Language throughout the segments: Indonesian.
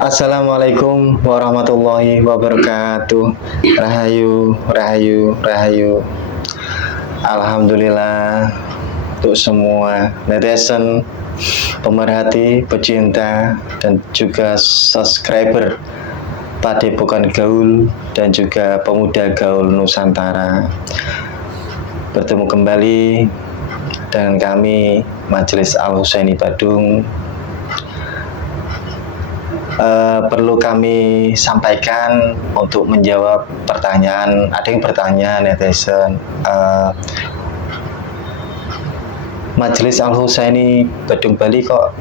Assalamualaikum warahmatullahi wabarakatuh. Rahayu, rahayu, rahayu. Alhamdulillah untuk semua netizen, pemerhati, pecinta, dan juga subscriber Padepokan Gaul dan juga pemuda Gaul Nusantara. Bertemu kembali dengan kami Majelis Al-Husaini Badung. Perlu kami sampaikan untuk menjawab pertanyaan. Ada yang bertanya netizen, Majelis Al-Husaini Badung Bali kok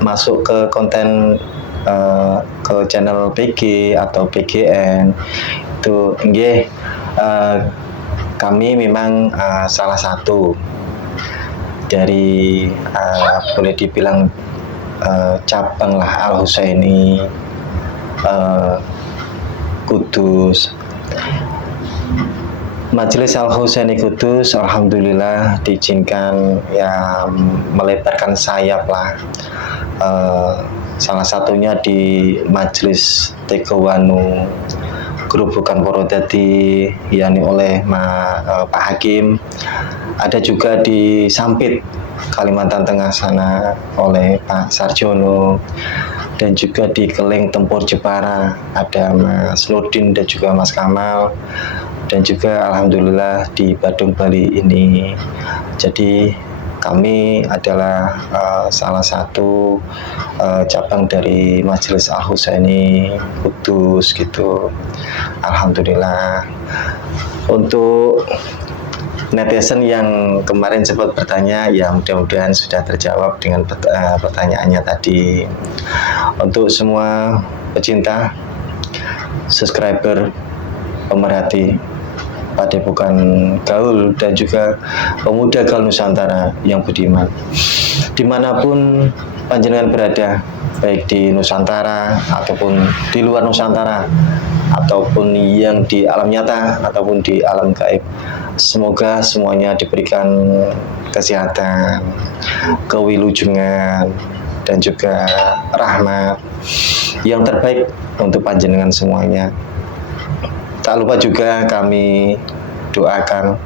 masuk ke konten ke channel PG atau PGN itu nggih, kami memang salah satu dari boleh dibilang cabang lah Al-Husaini Kudus. Majelis Al-Husaini Kudus alhamdulillah diizinkan ya melebarkan sayap lah, salah satunya di Majelis Tegawanu Gerobokan Porodadi yakni oleh Pak Hakim, ada juga di Sampit Kalimantan Tengah sana oleh Pak Sarjono, dan juga di Keleng Tempur Jepara ada Mas Nurdin dan juga Mas Kamal, dan juga alhamdulillah di Badung Bali ini. Jadi kami adalah salah satu cabang dari Majelis Al-Husaini Kudus gitu. Alhamdulillah. Untuk netizen yang kemarin sempat bertanya, ya mudah-mudahan sudah terjawab dengan pertanyaannya tadi. Untuk semua pecinta, subscriber, pemerhati Padepokan Gaul dan juga pemuda Gaul Nusantara yang budiman, dimanapun panjenengan berada, baik di Nusantara ataupun di luar Nusantara, ataupun yang di alam nyata ataupun di alam gaib, semoga semuanya diberikan kesehatan, kewilujengan, dan juga rahmat yang terbaik untuk panjenengan semuanya. Tak lupa juga kami doakan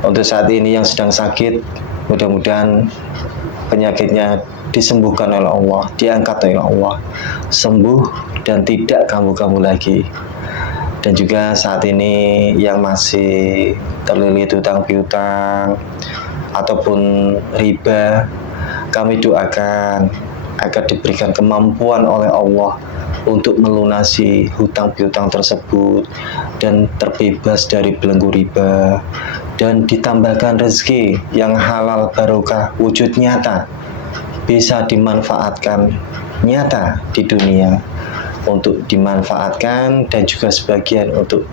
untuk saat ini yang sedang sakit, mudah-mudahan penyakitnya disembuhkan oleh Allah, diangkat oleh Allah, sembuh dan tidak kambuh-kambuh lagi. Dan juga saat ini yang masih terlilit hutang piutang ataupun riba, kami doakan agar diberikan kemampuan oleh Allah untuk melunasi hutang piutang tersebut dan terbebas dari belenggu riba, dan ditambahkan rezeki yang halal barokah wujud nyata, bisa dimanfaatkan nyata di dunia untuk dimanfaatkan, dan juga sebagian untuk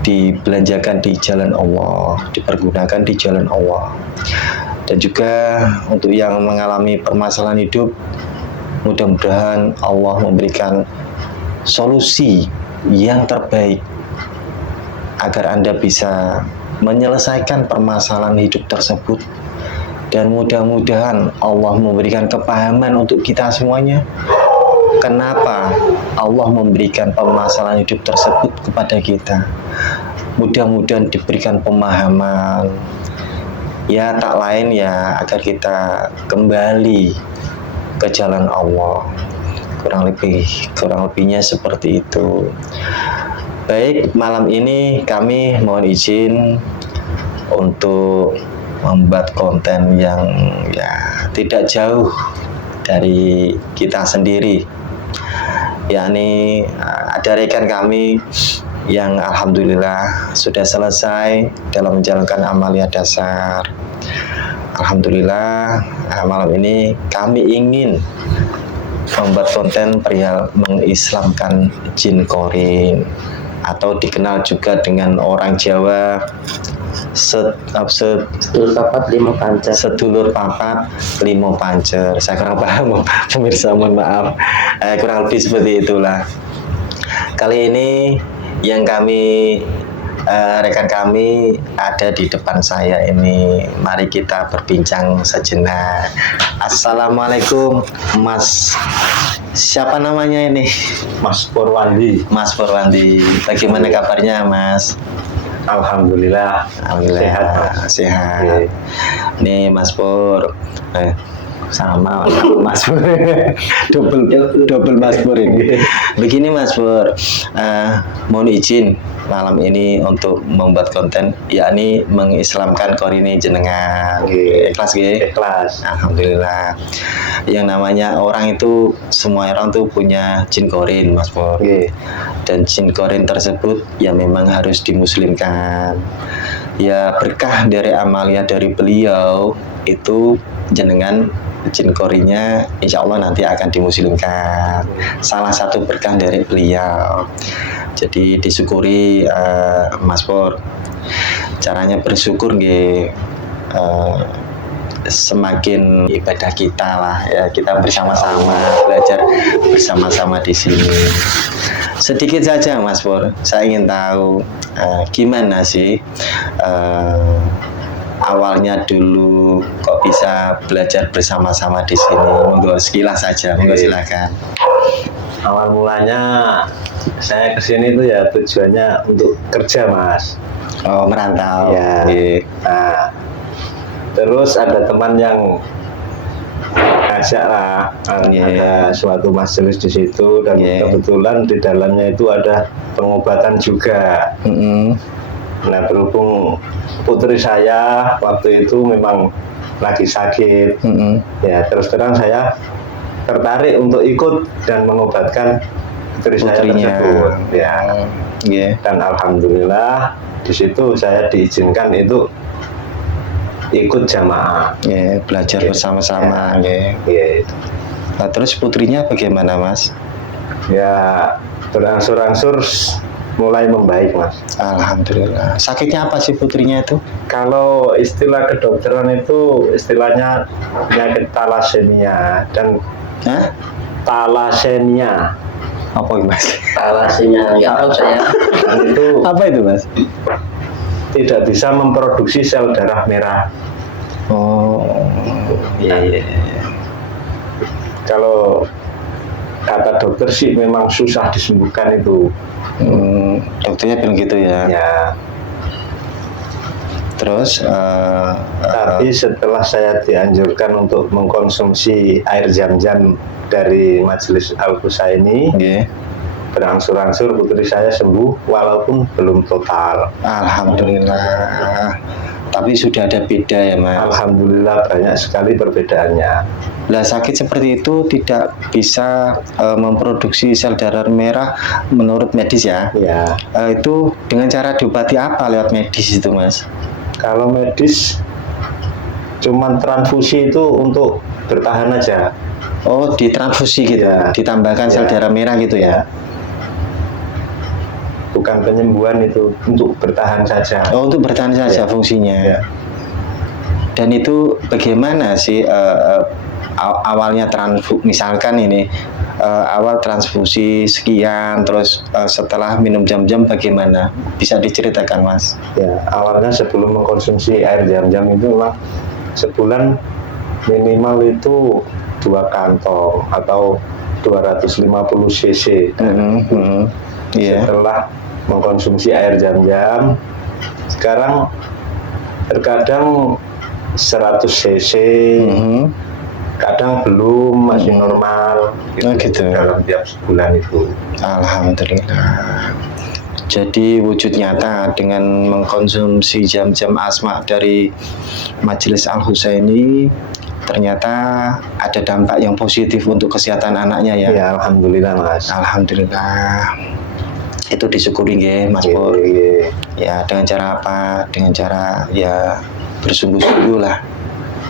dibelanjakan di jalan Allah, dipergunakan di jalan Allah. Dan juga untuk yang mengalami permasalahan hidup, mudah-mudahan Allah memberikan solusi yang terbaik agar Anda bisa menyelesaikan permasalahan hidup tersebut. Dan mudah-mudahan Allah memberikan kepahaman untuk kita semuanya, kenapa Allah memberikan permasalahan hidup tersebut kepada kita. Mudah-mudahan diberikan pemahaman, ya tak lain ya agar kita kembali ke jalan Allah. Kurang lebihnya seperti itu. Baik, malam ini kami mohon izin untuk membuat konten yang ya tidak jauh dari kita sendiri, yakni ada rekan kami yang alhamdulillah sudah selesai dalam menjalankan amalia dasar. Alhamdulillah, malam ini kami ingin membuat konten perihal mengislamkan jin korin, atau dikenal juga dengan orang Jawa sedulur papat limo pancer. Sedulur papat limo pancer. Saya kurang paham, pemirsa, mohon maaf. Kurang lebih seperti itulah. Kali ini yang kami rekan kami ada di depan saya ini. Mari kita berbincang sejenak. Assalamualaikum, Mas. Siapa namanya ini? Mas Purwandi. Mas Purwandi. Bagaimana kabarnya, Mas? Alhamdulillah. Alhamdulillah sehat. Oke. Nih Mas Pur, sama Mas Pur, double Mas Pur ini. Begini Mas Pur, mohon izin malam ini untuk membuat konten, yakni mengislamkan Korini jenengan. Ikhlas ge? Ikhlas. Alhamdulillah. Yang namanya orang itu, semua orang tuh punya jin korin, Mas Pur. Dan jin korin tersebut ya memang harus dimuslimkan. Ya berkah dari amalia dari beliau itu jenengan jin korinnya insya Allah nanti akan dimuslimkan. Salah satu berkah dari beliau. Jadi disyukuri Mas Pur. Caranya bersyukur nggih, semakin ibadah kita lah ya, kita bersama-sama belajar bersama-sama di sini. Sedikit saja Mas Pur, saya ingin tahu gimana sih awalnya dulu kok bisa belajar bersama-sama di sini. Monggo sekilas saja, monggo silakan. Awal mulanya saya kesini tuh ya tujuannya untuk kerja, Mas. Oh, merantau. Ya. Nah, terus ada teman yang ngajak lah, ada suatu majelis di situ dan kebetulan di dalamnya itu ada pengobatan juga. Nah, berhubung putri saya waktu itu memang lagi sakit, ya terus terang saya tertarik untuk ikut dan mengobatkan putrinya tersebut. Ya, dan alhamdulillah di situ saya diizinkan itu ikut jamaah, belajar bersama-sama. Nah, terus putrinya bagaimana, Mas? Ya, berangsur-angsur mulai membaik, Mas. Alhamdulillah. Sakitnya apa sih putrinya itu? Kalau istilah kedokteran itu istilahnya penyakit talasemia dan talasemia. Apa itu, Mas? Talasemia, nggak tahu saya. Dan itu apa itu, Mas? Tidak bisa memproduksi sel darah merah. Oh, iya. Kalau kata dokter sih memang susah disembuhkan itu. Dokternya bilang gitu ya. Ya. Terus, tapi setelah saya dianjurkan untuk mengkonsumsi air zam-zam dari Majelis Al-Husaini, berangsur-angsur putri saya sembuh walaupun belum total. Alhamdulillah. Tapi sudah ada beda ya, Mas? Alhamdulillah banyak sekali perbedaannya. Lah sakit seperti itu tidak bisa memproduksi sel darah merah menurut medis ya? Ya. Itu dengan cara diobati apa lewat medis itu, Mas? Kalau medis cuman transfusi itu untuk bertahan aja. Oh, ditransfusi gitu, ditambahkan sel darah merah gitu ya? Bukan penyembuhan itu, untuk bertahan saja. Oh, untuk bertahan saja fungsinya. Dan itu bagaimana sih awalnya misalkan ini awal transfusi sekian, terus setelah minum jam-jam bagaimana? Bisa diceritakan, Mas? Ya, awalnya sebelum mengkonsumsi air jam-jam itu memang sebulan minimal itu 2 kantong atau 250 cc. Setelah mengkonsumsi air jam-jam, sekarang terkadang 100 cc, kadang belum, masih normal gitu. Dalam tiap sebulan itu. Alhamdulillah. Jadi wujud nyata dengan mengkonsumsi jam-jam asma dari Majelis Al-Husaini, ternyata ada dampak yang positif untuk kesehatan anaknya ya. Ya, alhamdulillah, Mas. Alhamdulillah. Itu disyukuri nggih, Mas Pur. Ya, dengan cara apa? Dengan cara ya bersungguh-sungguh lah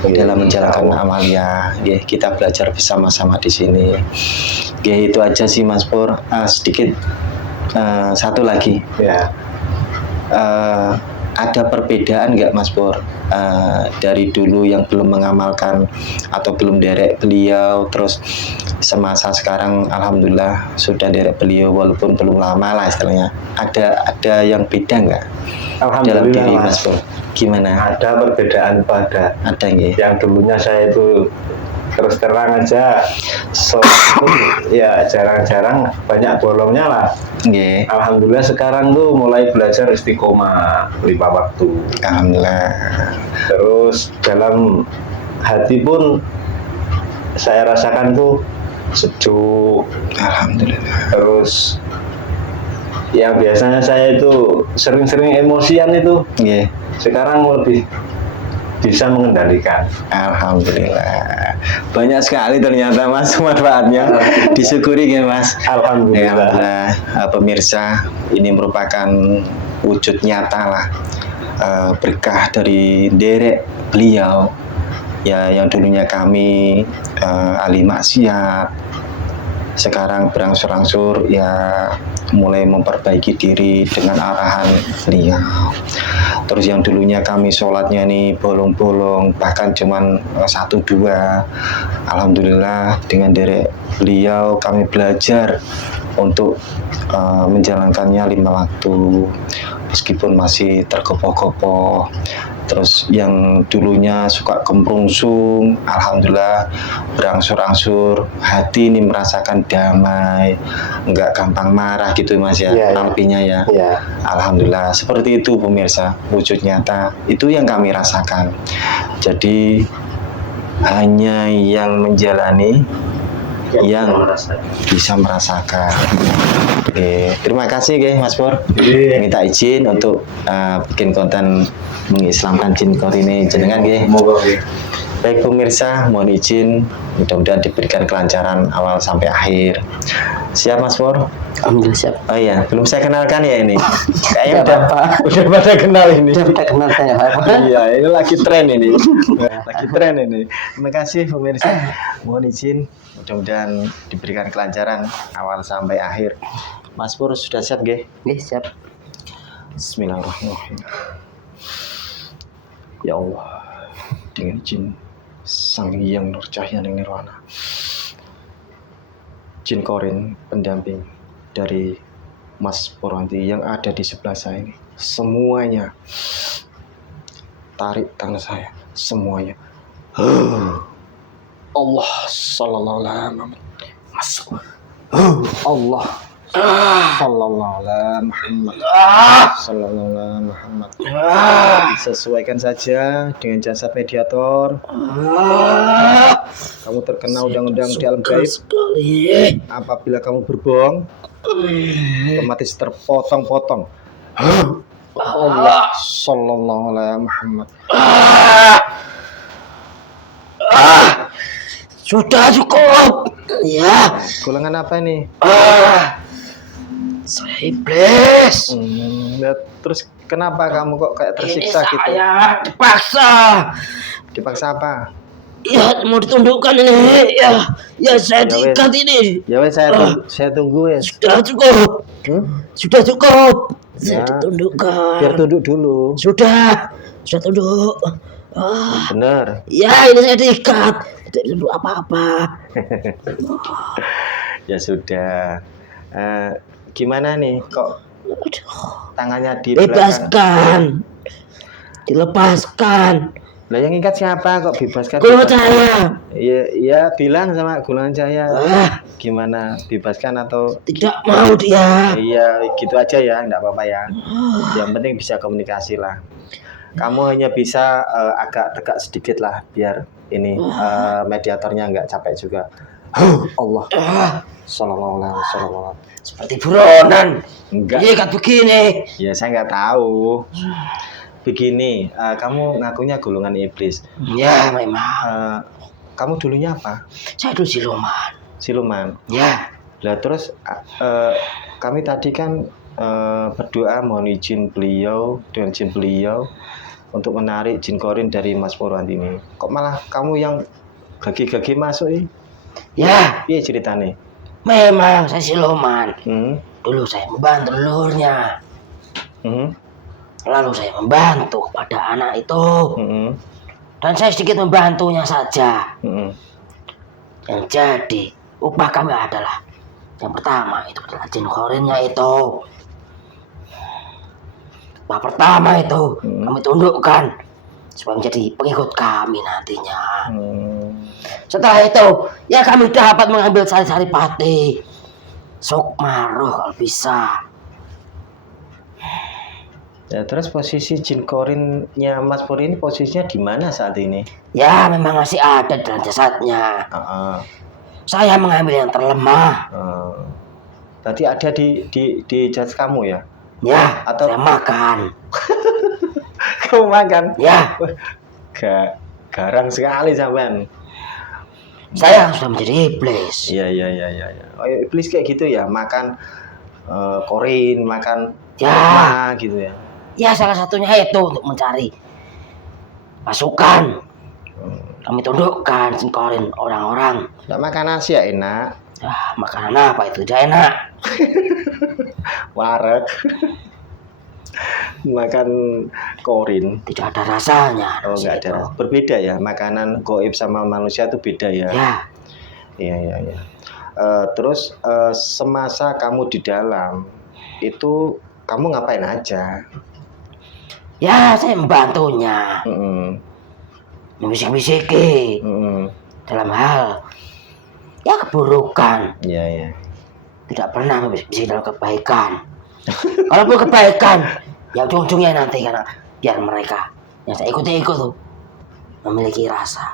dalam menjalankan amalia. Kita belajar bersama-sama di sini. Itu aja sih, Mas Pur. Sedikit satu lagi. ada perbedaan nggak Mas Pur dari dulu yang belum mengamalkan atau belum derek beliau, terus semasa sekarang alhamdulillah sudah derek beliau walaupun belum lama lah istilahnya. Ada yang beda nggak dalam diri Alhamdulillah, Mas Pur? Gimana? ada perbedaan pada Ada nggih? yang dulunya saya itu terus terang aja sholat itu ya jarang-jarang, banyak bolongnya lah. Nggih. Alhamdulillah sekarang tuh mulai belajar istiqomah 5 waktu. Alhamdulillah. Terus dalam hati pun saya rasakan tuh sejuk. Alhamdulillah. Terus yang biasanya saya itu sering-sering emosian itu, Nggih. sekarang lebih bisa mengendalikan. Alhamdulillah. Banyak sekali ternyata Mas manfaatnya. Disyukuri ya Mas. Alhamdulillah. Pemirsa, ini merupakan wujud nyata lah berkah dari derek beliau ya, yang dulunya kami ahli maksiat, sekarang berangsur-angsur ya mulai memperbaiki diri dengan arahan beliau. Terus yang dulunya kami sholatnya nih bolong-bolong, bahkan cuman 1-2, alhamdulillah dengan derek beliau kami belajar untuk menjalankannya 5 waktu meskipun masih tergopoh-gopoh. Terus yang dulunya suka kemrungsung, alhamdulillah berangsur-angsur hati ini merasakan damai, nggak gampang marah gitu Mas ya, artinya ya. Ya. Alhamdulillah seperti itu pemirsa, wujud nyata itu yang kami rasakan. Jadi hanya yang menjalani yang bisa merasakan. Oke, terima kasih Mas Pur. Minta izin untuk bikin konten mengislamkan jin kor ini jenengan nggih. Baik pemirsa, mohon izin, mudah-mudahan diberikan kelancaran awal sampai akhir. Siap Mas Pur? Alhamdulillah siap. Oh iya, belum saya kenalkan ya ini. Kayaknya Tidak udah pada kenal ini. Sudah kenal saya. Iya, ini lagi tren ini. Lagi tren ini. Terima kasih pemirsa. Mohon izin, mudah-mudahan diberikan kelancaran awal sampai akhir. Mas Pur sudah siap nggih? Nggih, siap. Bismillahirrahmanirrahim. Ya Allah, dengan izin Sang Hyang Nur Cahya Nirwana, jin korin pendamping dari Mas Purwanti yang ada di sebelah saya ini, semuanya tarik tangan saya, semuanya. Allah sallallahu alaihi Muhammad. Masuk. Allah sallallahu alaihi Muhammad. Sallallahu alaihi Muhammad. Sesuaikan saja dengan jasa mediator. Kamu terkena undang-undang di alam gaib. Apabila kamu berbohong, otomatis terpotong-potong. Allah sallallahu alaihi Muhammad. Sudah cukup. Ya. Golongan apa ini? Saya iblis. Ya, terus kenapa kamu kok kayak tersiksa Ini gitu? saya dipaksa. Dipaksa apa? Ya, mau ditundukkan ini. Ya saya Ya, diikat ini. Ya wes saya tunggu ya. Sudah cukup. Sudah cukup. Saya Ya. ditundukkan. Biar tunduk dulu. Sudah tunduk. Benar. Ya, ini saya diikat. Tidak tunduk apa-apa. Ya sudah. Gimana nih kok tangannya di belakang? Bebaskan. Dilepaskan. Lah yang ikat siapa kok bebaskan? Guru saya. Ya bilang sama golongan saya. Gimana bebaskan atau Tidak mau dia. iya gitu aja ya, enggak apa-apa ya. Yang penting bisa komunikasi lah. Kamu hanya bisa agak tegak sedikit lah biar ini mediatornya enggak capek juga. Allah. Sallallahu alaihi wasallam. Seperti buronan. Enggak. Iya kan begini. Ya saya enggak tahu. Begini, kamu ngakunya golongan iblis. Ya memang. Kamu dulunya apa? Saya dulu siluman. Siluman. Ya. Lah terus kami tadi kan berdoa mohon izin beliau dengan jin beliau untuk menarik jin korin dari Mas Purwanti ini. Kok malah kamu yang gagi-gagi masuk ini? Ya. Iya ceritanya. Memang saya siluman. Dulu saya membantu leluhurnya. Lalu saya membantu kepada anak itu. Mm-mm. Dan saya sedikit membantunya saja. Mm-mm. Yang jadi upah kami adalah yang pertama itu adalah jin korinnya itu. Upah pertama itu kami tundukkan supaya menjadi pengikut kami nantinya. Setelah itu ya kami dapat mengambil sari-sari pati, Sukmaroh kalau bisa. Ya, terus posisi jin korinnya Mas Pur ini posisinya di mana saat ini? Ya memang masih ada dalam jasadnya. Saya mengambil yang terlemah. Berarti ada di jasad kamu ya? Ya, Atau- saya makan. Kamu makan? Ya, Garang sekali sampean. saya sudah menjadi iblis. Iya. Oh, iblis kayak gitu ya, makan korin, makan Ya. lemah gitu ya. Ya salah satunya itu untuk mencari pasukan. Kami tundukkan jin korin orang-orang. Nggak makan nasi ya enak. Makanan apa itu? Tidak enak. Wareg. Makan korin. Tidak ada rasanya. Oh, nggak ada. Berbeda ya, makanan goib sama manusia itu beda ya. Ya, Iya. Terus semasa kamu di dalam itu kamu ngapain aja? ya saya membantunya. Mm-mm. Membisik-bisiki Mm-mm. dalam hal ya keburukan. Iya. Tidak pernah membisik dalam kebaikan. Kalaupun kebaikan, ya ujung-ujungnya nanti karena biar mereka yang saya ikut tuh memiliki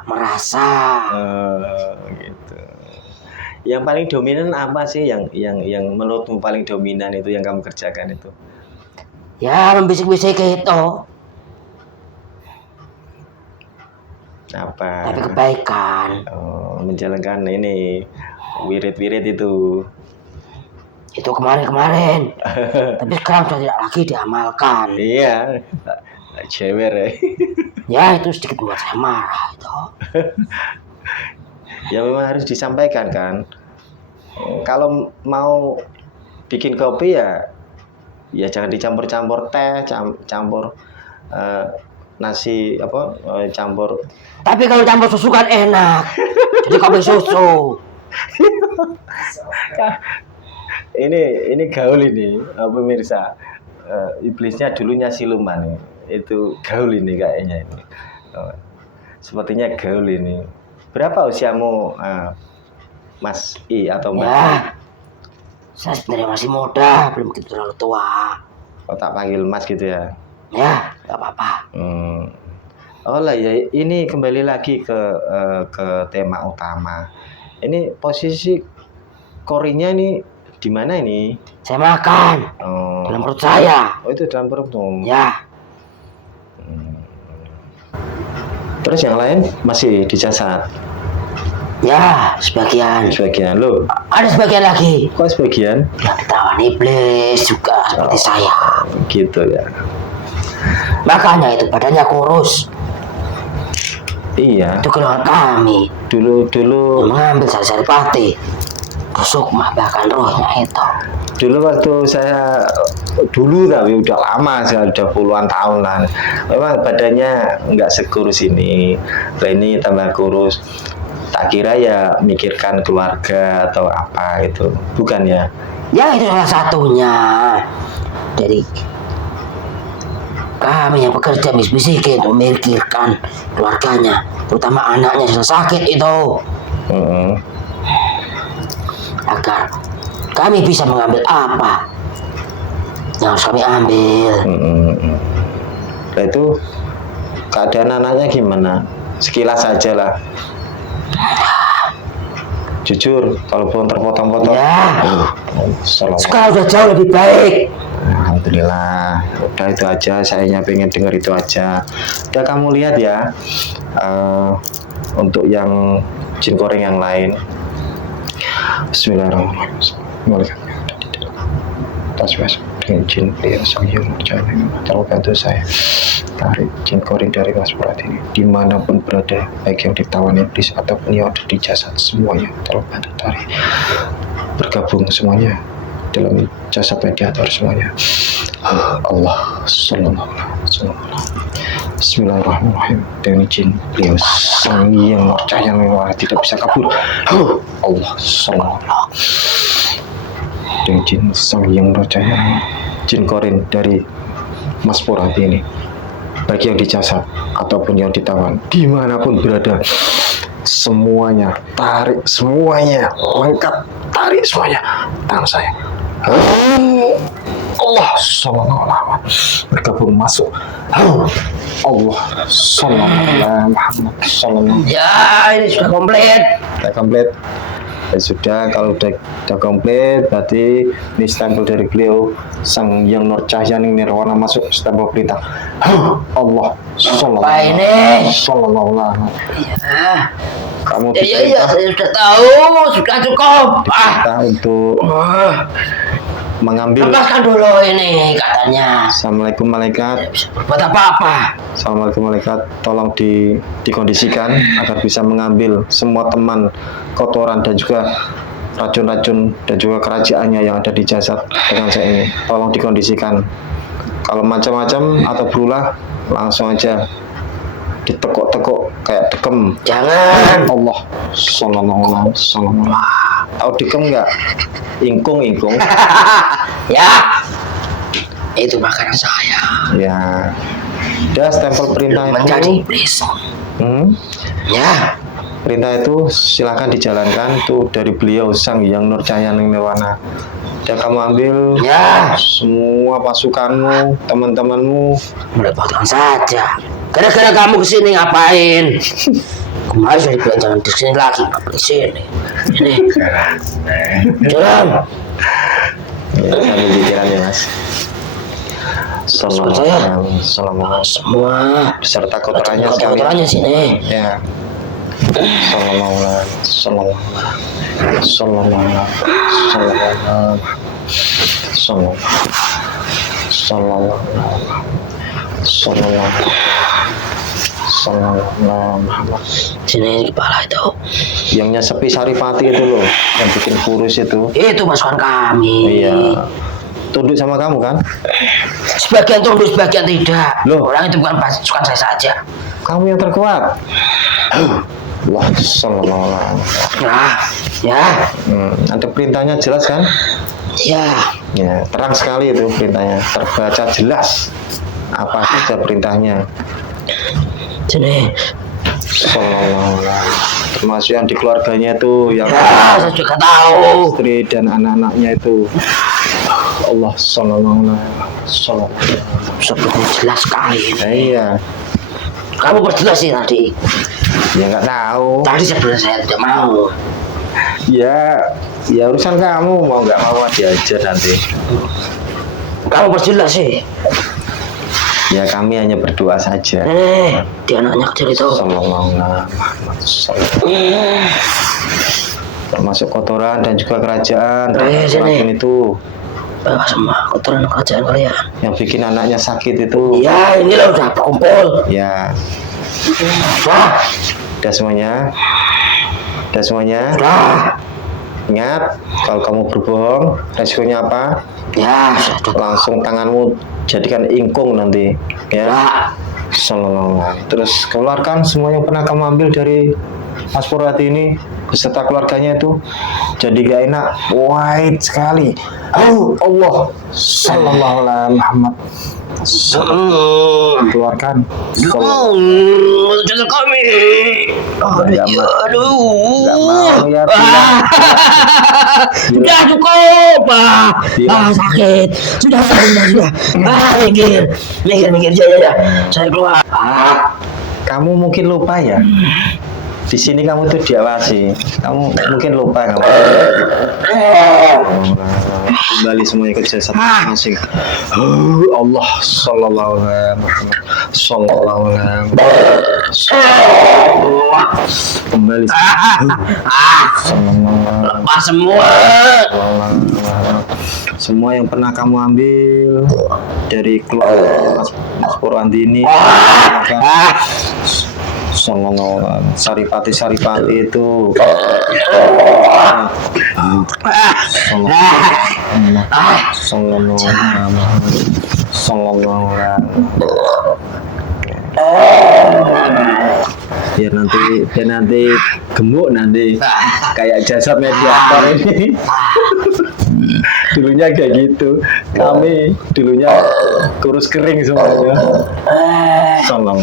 merasa. Gitu. Yang paling dominan apa sih yang menurutmu paling dominan itu yang kamu kerjakan itu? Ya membisik-bisik itu, Apa? tapi kebaikan. Menjalankan ini wirid-wirid itu. Itu kemarin. Tapi sekarang sudah tidak lagi diamalkan. Iya. Cewer ya. Ya itu sedikit membuat saya marah itu. Ya memang harus disampaikan kan. Kalau mau bikin kopi ya jangan dicampur-campur teh, campur nasi campur. Tapi kalau campur susu kan enak. Jadi kopi susu. Ini gaul ini pemirsa. Iblisnya dulunya siluman itu gaul ini kayaknya ini. Sepertinya gaul ini. Berapa usiamu Mas I atau Mbak? Ya, saya sebenarnya masih muda, belum begitu terlalu tua. Oh, tak panggil Mas gitu ya? Ya, nggak apa-apa. Oh lah ya, ini kembali lagi ke tema utama. Ini posisi korinnya ini di mana ini? Saya makan dalam perut saya. Oh itu dalam perutmu. Ya, Terus yang lain masih di jasad? ya sebagian. Sebagian lo? Ada sebagian lagi Kok sebagian? yang ditawan iblis juga seperti saya. Gitu ya. Makanya itu badannya kurus. Iya. Itu keluar kami Dulu yang mengambil sari-sari pati. Sukma bahkan rohnya itu. Dulu waktu saya tapi udah lama, saya udah puluhan tahun lah. Memang badannya nggak sekurus ini. Nah, ini tambah kurus. Tak kira ya mikirkan keluarga atau apa gitu, bukan ya? Ya itu salah satunya. Jadi kami yang bekerja bisik-bisikin untuk memikirkan keluarganya, terutama anaknya yang sakit itu, agar kami bisa mengambil apa yang harus kami ambil. Nah itu keadaan anaknya gimana? Sekilas saja lah. Jujur, kalaupun terpotong-potong. Ya, Salam. sekarang sudah jauh lebih baik. Alhamdulillah. Udah itu aja, saya pengen dengar itu aja. Udah kamu lihat ya, untuk yang jin koreng yang lain. Bismillahirrahmanirrahim. Tasbih dengan jin ya saya berjalan. Tolong bantu saya tarik jin koreng dari Mas Fuad ini dimanapun berada, baik yang ditawan iblis ataupun yang ada di jasad, semuanya tolong bantu tarik, bergabung semuanya dalam jasad mediator semuanya. Allah sallallahu Bismillahirrahmanirrahim. Dengan izin beliau Sang Hyang Cahaya Nirwana tidak bisa kabur. Allah sallallahu. Dengan izin Sang Hyang Cahaya, jin korin dari Mas Purhati ini, bagi yang dijasad ataupun yang ditawan, dimanapun berada, semuanya tarik, semuanya lengkap, tarik semuanya tangan saya. Allah sallallahu alaihi wasallam bergabung masuk. Allah sallallahu alaihi Muhammad sallallahu. Ya, ini sudah komplit. Sudah komplit. Ya sudah, kalau udah komplit berarti ini stempel dari beliau Sang Hyang Cahaya Nirwana masuk, stempel perintah. Allah sallallahu Apa ini? sallallahu alaihi. Ya, Kamu ya, diperintah saya sudah tahu, sudah cukup. kita untuk mengambil. Lepaskan dulu ini katanya. Assalamualaikum malaikat. Bisa berbuat apa-apa. Assalamualaikum malaikat. Tolong dikondisikan agar bisa mengambil semua teman, kotoran dan juga racun-racun dan juga kerajaannya yang ada di jasad dengan saya ini. Tolong dikondisikan. Kalau macam-macam atau berulah langsung aja ditekuk-tekuk kayak dekem. Jangan. Allah sallallahu alaihi wasallam. Tahu dekem nggak? Ingkung. Ya, itu makanan saya. Ya. Udah stempel perintah Menjadi itu. iblis. Ya. Ya, Perintah itu silakan dijalankan tuh dari beliau Sang Hyang Cahaya Nirwana. Dan kamu ambil ya, semua pasukanmu, teman-temanmu. mendapatkan saja. Gara-gara kamu kesini ngapain? Kemarin saya bilang jangan di sini lagi, nggak di sini. Ini, jalan. Ya, sambil pikiran ya mas. Sallallahu Semua beserta kotorannya sekalian. kotorannya sini. Ya. Sallallahu Sini kepala itu. Yang nyesepi Saripati itu loh, yang bikin kurus itu. Itu pasukan kami. Iya. Tunduk sama kamu kan? Sebagian tunduk, sebagian tidak. Loh. Orang itu bukan pasukan saya saja. Kamu yang terkuat. Wah, sallallahu alaihi wasallam. Nah, ya, Ada perintahnya jelas kan? ya. Ya, terang sekali itu perintahnya, terbaca jelas apa saja perintahnya. Sini. Sallallahu alaihi wasallam. Termasuk yang di keluarganya itu, yang Ya, saya juga tahu. istri dan anak-anaknya itu. Allah sallallahu alaihi wasallam. Sebetulnya jelas sekali. Iya, Kamu perjelas sih tadi. ya nggak tahu. Tadi sebenarnya saya tidak mau. Ya urusan kamu, mau nggak mau diajar nanti. Kamu perjelas sih. Ya kami hanya berdoa saja. Dia anaknya kecil itu. Sallallahu alaihi wasallam. Termasuk kotoran dan juga kerajaan Sini. itu Bawa semua kotoran kerajaan kalian. yang bikin anaknya sakit itu. Iya, inilah udah kumpul. Ya, Wah, udah semuanya. udah. Ingat, kalau kamu berbohong, resikonya apa? Ya, sudah. Langsung tanganmu jadikan ingkung nanti. Ya. Sallallahu alaihi. Terus keluarkan semua yang pernah kamu ambil dari Mas Purhati ini beserta keluarganya itu. Jadi gak enak, white sekali. Allah sallallahu alaihi Muhammad. Keluarkan. Jangan kami. Nggak mau. Aduh. Nggak mau ya, Sudah cukup, Pak. Bilang. Sakit. Sudah. Mikir. Ya. Saya keluar. Kamu mungkin lupa ya. Di sini kamu tuh diawasi. Kamu mungkin lupa kamu. Kembali semuanya ke jasad masing. Allah sallallahu alaihi Muhammad sallallahu alaihi kembali Lepas semua. semua yang pernah kamu ambil dari keluarga Mas Purhati ini. Sallallahu alaihi Saripati itu biar nanti gemuk nanti kayak jasad mediator ini. Dulunya kayak gitu, kami dulunya kurus kering semuanya. Sallallahu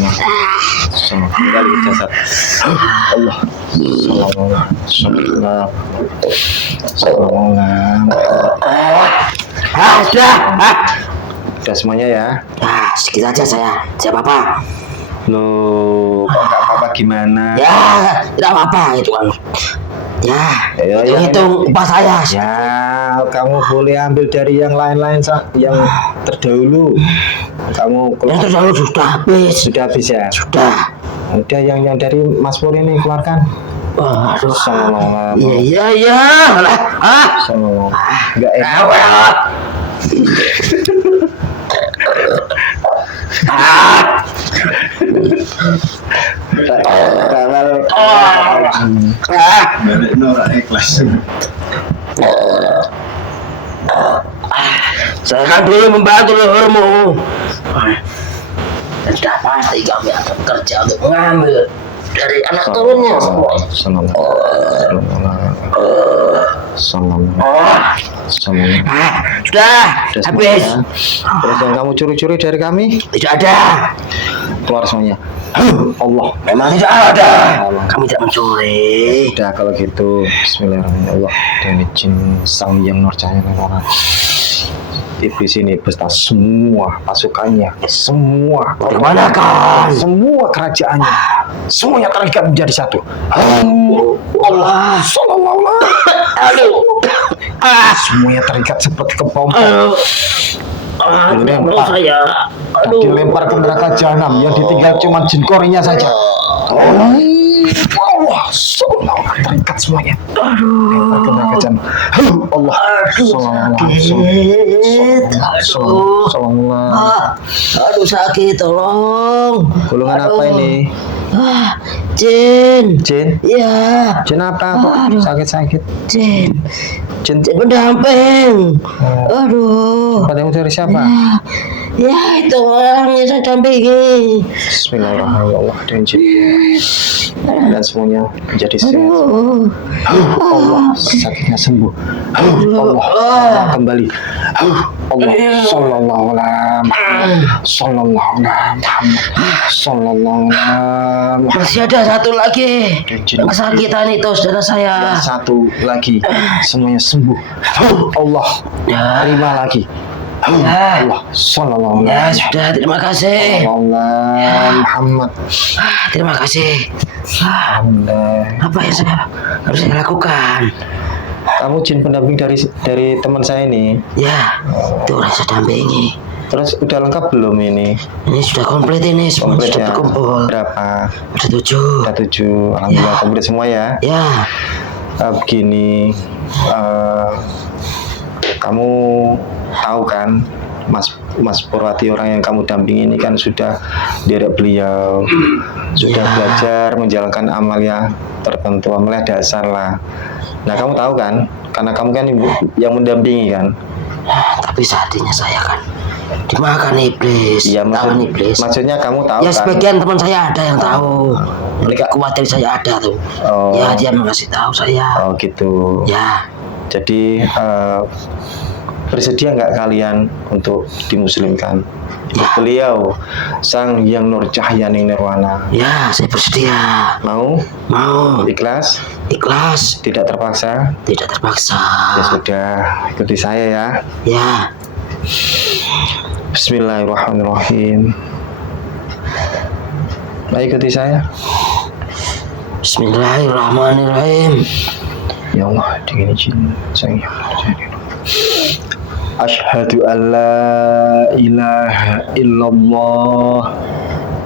kembali jasad Allah. Sallallahu udah semuanya ya. Sedikit aja saya apa-apa. Loh, kok nggak apa-apa gimana? Ya, tidak apa-apa itu kan. Ya, hitung upah saya. Ya, kamu boleh ambil dari yang lain-lain yang terdahulu. Kamu Yang terdahulu sudah habis. Sudah habis ya? Sudah. Udah yang dari Mas Pur ini keluarkan. Aduh. Sallallahu. Iya. Sallallahu. Enggak enak. Saya kan dulu membantu lehermu. Dan sudah pasti kami akan kerja untuk mengambil dari anak turunnya semua. Sudah habis. Terus yang kamu curi-curi dari kami? Tidak ada. Keluar semuanya. Allah. Memang tidak ada. Kami tidak mencuri. Udah kalau gitu bismillahirrahmanirrahim. Allah dan izin Sang Hyang Nurjaya Nirwana. Iblis ini beserta semua pasukannya, semua Bagaimanakan? semua kerajaannya, semuanya terikat menjadi satu. Allah. Sallallahu Aduh. semuanya terikat seperti kepompong. Dilempar saya. Dilempar ke neraka jahanam yang ditinggal cuma jin korinya saja. Allah, sallallahu terikat semuanya. Lempar ke neraka jahanam. Allah, sallallahu. Aduh sakit, tolong. Golongan apa ini? Jin. Jin? Ya. Jin apa? Kok sakit-sakit? Jin. Jin Pendamping. Aduh. Pendamping dari siapa? Ya itu orang yang saya dampingi. Bismillahirrahmanirrahim. Dan jin dan semuanya menjadi sehat. Allah, sakitnya sembuh. Allah kembali. Allah sallallahu alaihi. Masih ada satu lagi kesakitan itu saudara saya. Satu lagi semuanya sembuh. Allah terima lagi. Allah sallallahu Ya alaihi. sudah, terima kasih. Allah Muhammad. Terima kasih. Alhamdulillah. Apa yang harus saya lakukan? Kamu jin pendamping dari teman saya ini. Ya, itu orang saya dampingi. Terus udah lengkap belum ini? Ini sudah komplit ini, semua Komplit sudah ya? berkumpul. Berapa? Sudah 7. Udah 7. Alhamdulillah Ya. komplit semua ya. Ya, Begini, kamu tahu kan, Mas Purwati orang yang kamu dampingi ini kan sudah derek beliau, sudah Ya. belajar menjalankan amalia tertentu, amalia dasar lah. Nah kamu tahu kan, karena kamu kan ibu yang mendampingi kan. tapi saatnya saya kan dimakan iblis. Iya, Tangan iblis. maksudnya kamu tahu Ya kan. sebagian teman saya ada yang tahu. Mereka- Khawatir saya ada tuh. Oh. Ya dia mengasih tahu saya. Oh gitu. Ya, Jadi bersedia nggak kalian untuk dimuslimkan? Untuk beliau Sang Hyang Nur Cahyaning Nirwana. ya saya bersedia. Mau? Mau. Ikhlas? Ikhlas, Tidak terpaksa? tidak terpaksa. Ya sudah, ikuti saya ya. Ya, Bismillahirrahmanirrahim. Baik, ikuti saya. Bismillahirrahmanirrahim. Ya Allah, dengan izin Sang Hyang Nur Cahyaning. Asyhadu an la ilaha illallah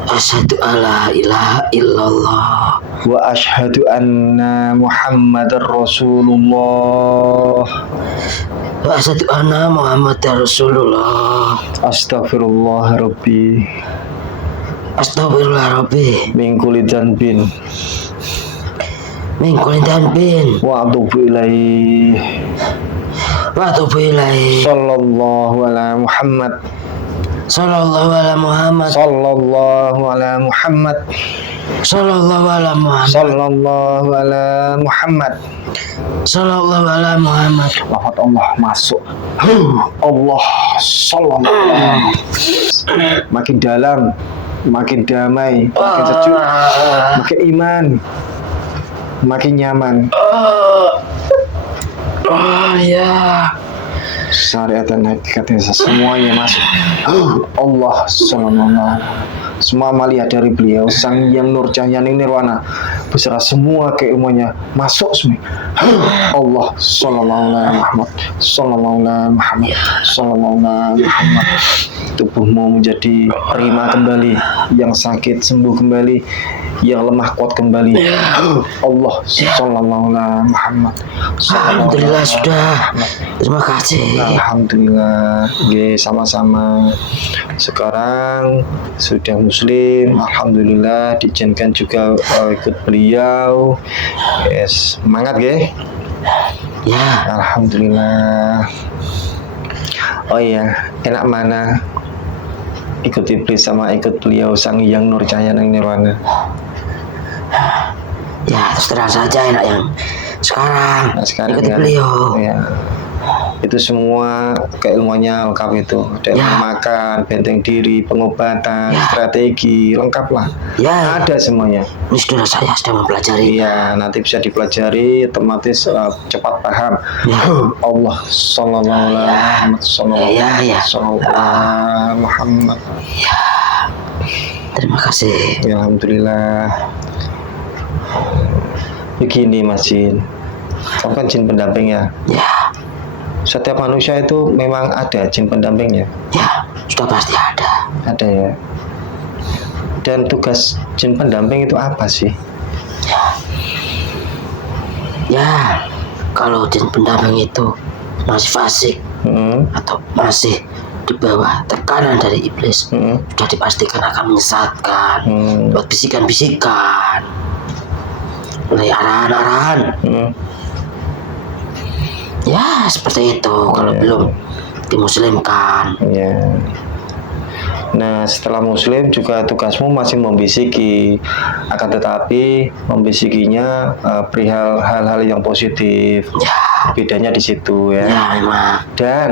Asyhadu alla ilaha illallah wa asyhadu anna Muhammadar Rasulullah. wa asyhadu anna Muhammadar Rasulullah. Astaghfirullah Rabbi Astagfirullah Rabbi min kulli dzanbin min kulli dhanbin wa atubu ilaih. wa atubu ilaih. Sallallahu ala Muhammad. Sallallahu ala Muhammad. Sallallahu ala Muhammad. Sallallahu ala Muhammad. Sallallahu ala Muhammad. Sallallahu ala Muhammad. Lafaz Allah masuk. Allah sallallahu. Makin dalam, makin damai, makin sejuk, makin iman, makin nyaman. Ya. Syariat dan hakikatnya semuanya masuk. Allah sallallahu. Semua melihat dari beliau Sang Hyang Nur Cahyaning Nirwana beserta semua keilmuannya masuk semua. Allah sallallahu alaihi Muhammad sallallahu alaihi Muhammad sallallahu alaihi Muhammad. Tubuhmu menjadi prima kembali, yang sakit sembuh kembali, yang lemah kuat kembali. Allah sallallahu alaihi Muhammad. Alhamdulillah sudah. Terima kasih. Alhamdulillah, sama-sama. Sekarang sudah muslim, alhamdulillah diizinkan juga ikut beliau. Yes, semangat ge. Ya. Alhamdulillah. Oh iya, enak mana ikut iblis sama ikut beliau Sang Hyang Nur Cahyaning Nirwana? Ya, terus terang saja enak yang sekarang. Nah, sekarang ikut kan, beliau. ya, itu semua keilmuannya lengkap itu. Ada Ya. makan, benteng diri, pengobatan, Ya. strategi, lengkap lah. Ya. Ada semuanya. Ini sudah saya sedang mempelajari. Iya, nanti bisa dipelajari, otomatis cepat paham. Ya. Allah sallallahu alaihi Muhammad sallallahu Ya, ya. alaihi Muhammad. Terima kasih. Alhamdulillah. Begini Mas Jin, kamu kan jin pendamping ya. Ya. Setiap manusia itu memang ada jin pendampingnya. Ya, sudah pasti ada. Ada ya. Dan tugas jin pendamping itu apa sih? Ya, kalau jin pendamping itu masih fasik atau masih di bawah tekanan dari iblis, sudah dipastikan akan menyesatkan, buat bisikan-bisikan, mulai arahan-arahan. Ya, seperti itu kalau belum dimuslimkan. Ya. Nah, setelah muslim juga tugasmu masih membisiki, akan tetapi membisikinya perihal hal-hal yang positif. Ya. Bedanya di situ ya. Ya, memang. Dan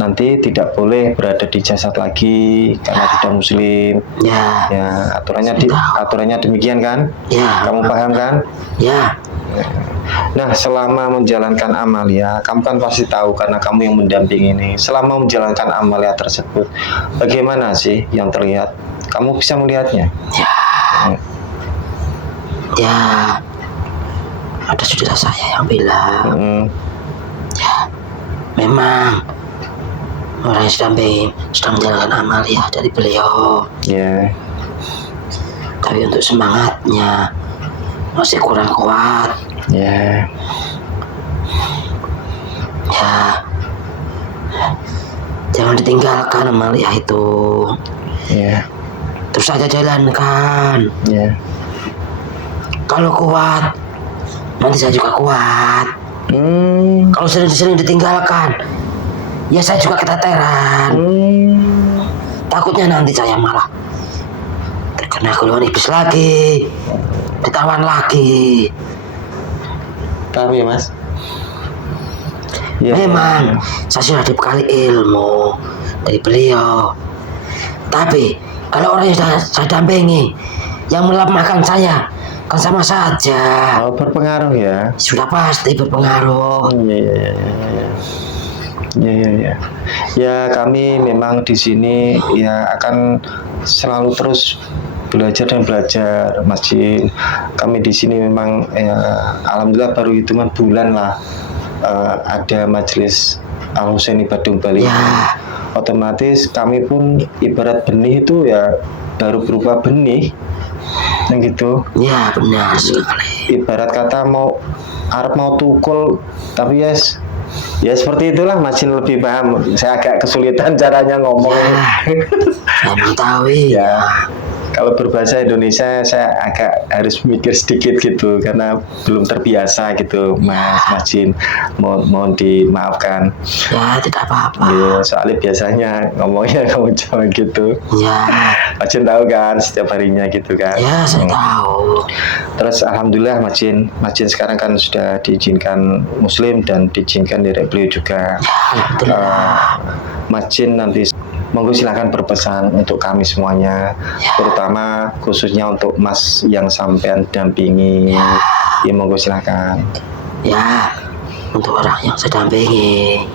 nanti tidak boleh berada di jasad lagi karena sudah muslim. Ya. Ya, aturannya demikian kan? Ya. Kamu paham kan? Ya. Nah, selama menjalankan amalia, kamu kan pasti tahu karena kamu yang mendampingi ini. Selama menjalankan amalia tersebut, bagaimana sih yang terlihat? Kamu bisa melihatnya? Ya. Ada saudara saya yang bilang, ya, memang orang yang sedang menjalankan amalia dari beliau. Ya. Tapi untuk semangatnya masih kurang kuat. Ya. Ya, jangan ditinggalkan amalia itu. Ya. Terus saja jalankan. Ya. Kalau kuat, nanti saya juga kuat. Kalau sering-sering ditinggalkan, ya saya juga keteteran. Takutnya nanti saya malah terkena golongan iblis lagi, ditawan lagi. Tahu ya, Mas? Ya. Memang saya sudah dibekali ilmu dari beliau. Tapi kalau orang yang saya dampingi yang melemahkan saya, kan sama saja. Oh, berpengaruh ya? Sudah pasti berpengaruh. Ya. Ya, kami memang di sini ya akan selalu terus belajar dan belajar, Mas Jin. Kami di sini memang alhamdulillah baru hitungan bulan lah ada majelis Al-Husaini Badung Bali. Ya. Otomatis kami pun ibarat benih itu ya baru berupa benih, yang gitu. Ya, benar sekali. Ibarat kata Arab mau tukul, tapi ya seperti itulah. Mas Jin lebih paham. Saya agak kesulitan caranya ngomong. Ya, saya mengetahui. Ya. Kalau berbahasa Indonesia saya agak harus mikir sedikit gitu karena belum terbiasa gitu, Mas Jin. Mohon dimaafkan. Ya, tidak apa-apa. Iya, soalnya biasanya ngomongnya kamu Jawa gitu. Ya, Mas Jin tahu kan setiap harinya gitu kan. ya saya tahu. Terus alhamdulillah Mas Jin sekarang kan sudah diizinkan Muslim dan diizinkan dari beliau juga. Alhamdulillah. Mas Jin nanti monggo silahkan berpesan untuk kami semuanya, terutama khususnya untuk Mas yang sampean dampingi. Ya monggo silahkan. Ya, untuk orang yang saya dampingi,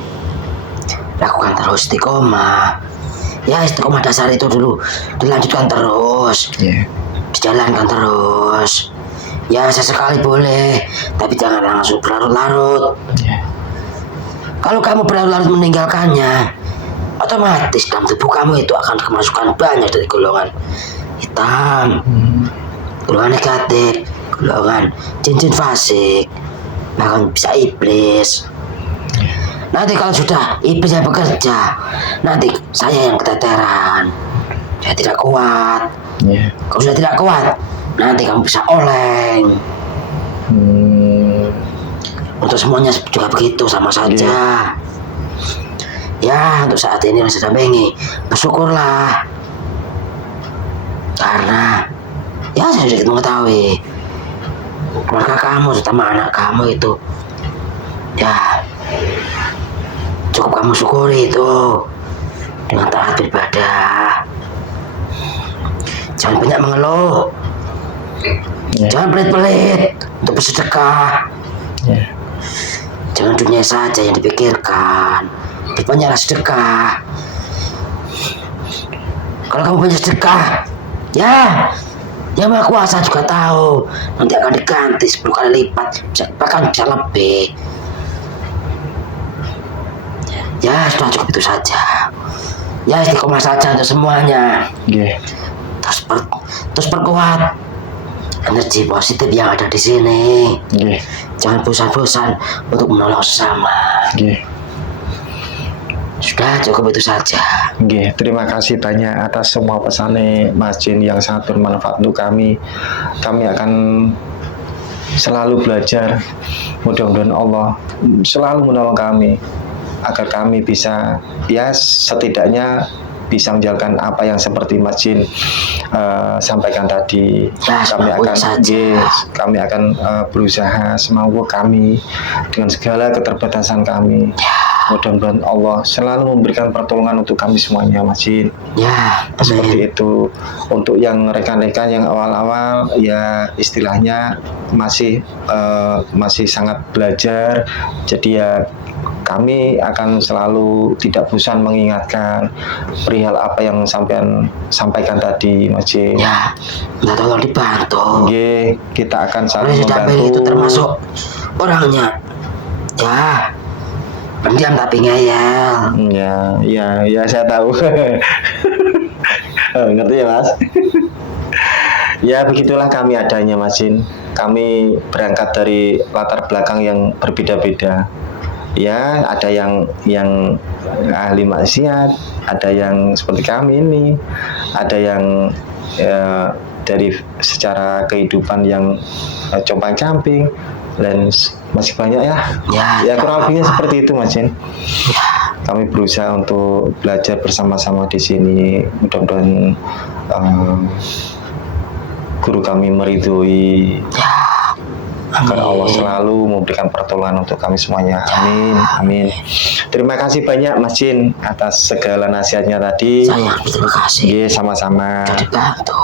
lakukan terus istiqomah. Ya, istiqomah dasar itu dulu dilanjutkan terus, Yeah. dijalankan terus. Ya, sesekali boleh, tapi jangan langsung berlarut-larut. Yeah. Kalau kamu berlarut-larut meninggalkannya, otomatis dalam tubuh kamu itu akan kemasukan banyak dari golongan hitam, golongan negatif, golongan jin-jin fasik, bahkan bisa iblis. Nanti kalau sudah iblis yang bekerja, nanti saya yang keteteran, saya tidak kuat. Yeah. Kalau sudah tidak kuat, nanti kamu bisa oleng. Untuk semuanya juga begitu, sama saja. Ya, untuk saat ini yang saya dampingi, bersyukurlah. Karena ya saya sedikit mengetahui keluarga kamu, terutama anak kamu itu, ya cukup kamu syukuri itu dengan taat beribadah. Jangan banyak mengeluh, jangan pelit-pelit untuk bersedekah. Yeah. Jangan dunia saja yang dipikirkan, banyaklah sedekah. Kalau kamu banyak sedekah, ya yang Maha Kuasa juga tahu nanti akan diganti 10 kali lipat, bahkan bisa lebih. Ya sudah cukup itu saja. Ya istiqomah saja untuk semuanya. Yeah. Terus perkuat energi positif yang ada di sini. Yeah. Jangan bosan-bosan untuk menolong sesama. Yeah. Sudah cukup itu saja. Nggih, terima kasih banyak atas semua pesannya Mas Jin yang sangat bermanfaat untuk kami. Kami akan selalu belajar. Mudah-mudahan Allah selalu menolong kami agar kami bisa, ya setidaknya bisa menjalankan apa yang seperti Mas Jin sampaikan tadi. Ya, Kami akan berusaha semampu kami dengan segala keterbatasan kami. Mudah-mudahan Allah selalu memberikan pertolongan untuk kami semuanya, Mas Jin. Ya, Seperti itu. Untuk yang rekan-rekan yang awal-awal, ya istilahnya masih sangat belajar. Jadi ya kami akan selalu tidak bosan mengingatkan perihal apa yang sampaikan tadi, Mas Jin. Ya, minta tolong dibantu. Oke, kita akan saling Oleh membantu. itu termasuk orangnya. Ya, pendiam tapi ngeyel. Ya, saya tahu. Ngerti ya, Mas? Ya, begitulah kami adanya, Mas Jin. Kami berangkat dari latar belakang yang berbeda-beda. Ya, ada yang ahli maksiat, ada yang seperti kami ini, ada yang dari secara kehidupan yang compang-camping, dan masih banyak ya. Ya kurang lebihnya seperti itu, Mas Jin. Kami berusaha untuk belajar bersama-sama di sini. Mudah-mudahan guru kami meridhoi. Agar Allah selalu memberikan pertolongan untuk kami semuanya. Amin, amin. Terima kasih banyak Mas Jin atas segala nasihatnya tadi. Saya berterima kasih. Iya, sama-sama. Sudah dibantu.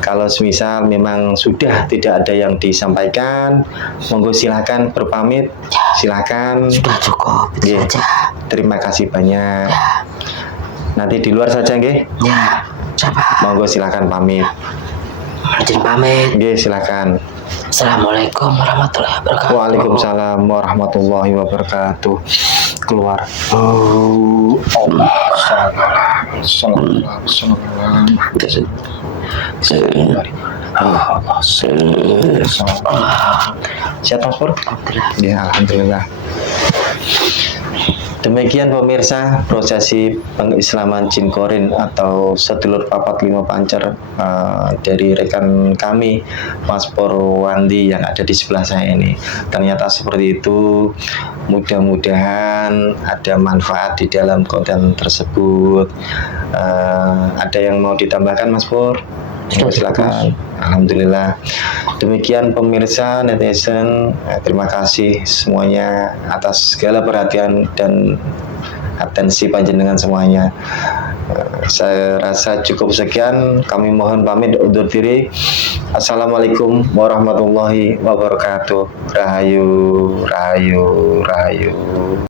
Kalau semisal memang sudah tidak ada yang disampaikan, monggo silakan berpamit. Silakan. Sudah cukup itu Iya. saja. Terima kasih banyak. Nanti di luar saja, nggih. Ya, siapa? Monggo silakan pamit. Izin pamit. Nggih, silakan. Assalamualaikum warahmatullahi wabarakatuh. Waalaikumsalam warahmatullahi wabarakatuh. Keluar. Allah. Siap, Mas Pur? Ya, alhamdulillah. Demikian pemirsa prosesi pengislaman jin korin atau sedulur papat lima pancer dari rekan kami Mas Purwandi yang ada di sebelah saya ini. Ternyata seperti itu. Mudah-mudahan ada manfaat di dalam konten tersebut. Ada yang mau ditambahkan Mas Pur? Silakan. Alhamdulillah. Demikian pemirsa netizen, terima kasih semuanya atas segala perhatian dan atensi panjenengan semuanya. Saya rasa cukup sekian. Kami mohon pamit undur diri. Assalamualaikum warahmatullahi wabarakatuh. Rahayu, rahayu, rahayu.